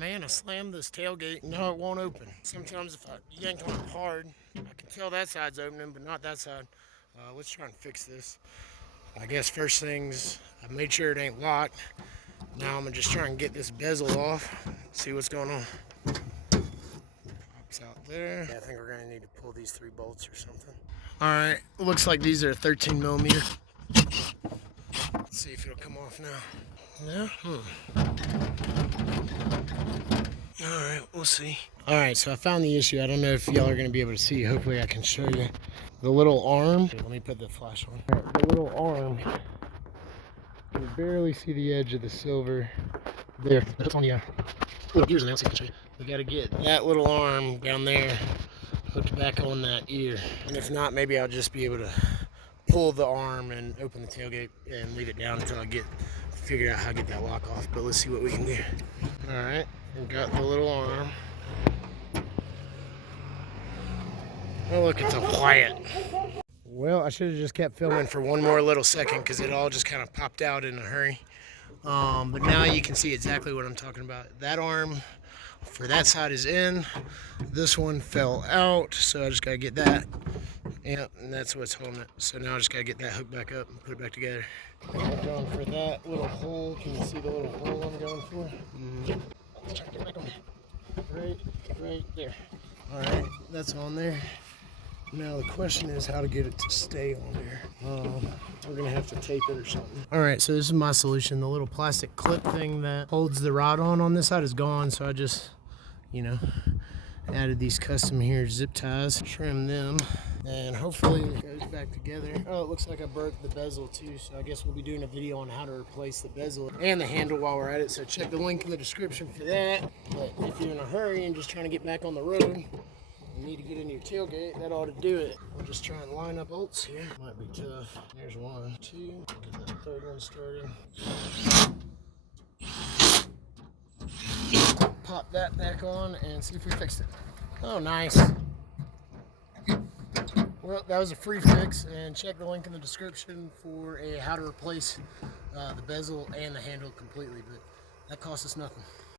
Man, I slammed this tailgate. No, it won't open. Sometimes if I yank on it hard, I can tell that side's opening, but not that side. Let's try and fix this. I guess first things, I made sure it ain't locked. Now I'm gonna just try and get this bezel off, see what's going on. Pops out there. Yeah, I think we're gonna need to pull these 3 bolts or something. All right, looks like these are 13 millimeter. Let's see if it'll come off now. Yeah? Alright, we'll see. Alright, so I found the issue. I don't know if y'all are going to be able to see. Hopefully I can show you. The little arm. Here, let me put the flash on. Right, the little arm. You can barely see the edge of the silver there. That's on the little gears in there. Let's see if I can show you. We got to get that little arm down there hooked back on that ear. And if not, maybe I'll just be able to pull the arm and open the tailgate and leave it down until I figure out how to get that lock off. But let's see what we can do. Alright. We got the little arm. Oh, look, it's a quiet. Well, I should have just kept filming for one more little second because it all just kind of popped out in a hurry. But now you can see exactly what I'm talking about. That arm for that side is in. This one fell out, so I just got to get that. Yep, and that's what's holding it. So now I just got to get that hooked back up and put it back together. I'm going for that little hole. Can you see the little hole I'm going for? Let's try to get back on there. Right there. Alright, that's on there. Now the question is how to get it to stay on there. We're going to have to tape it or something. Alright, so this is my solution. The little plastic clip thing that holds the rod on this side is gone. So I just, added these custom here zip ties. Trim them. And hopefully it goes back together. Oh, it looks like I broke the bezel too, so I guess we'll be doing a video on how to replace the bezel and the handle while we're at it, so check the link in the description for that. But if you're in a hurry and just trying to get back on the road, you need to get into your tailgate, that ought to do it. We'll just try and line up bolts here. Might be tough. There's 1, 2, get that 3rd one started. Pop that back on and see if we fixed it. Oh, nice. Well, that was a free fix, and check the link in the description for how to replace the bezel and the handle completely, but that cost us nothing.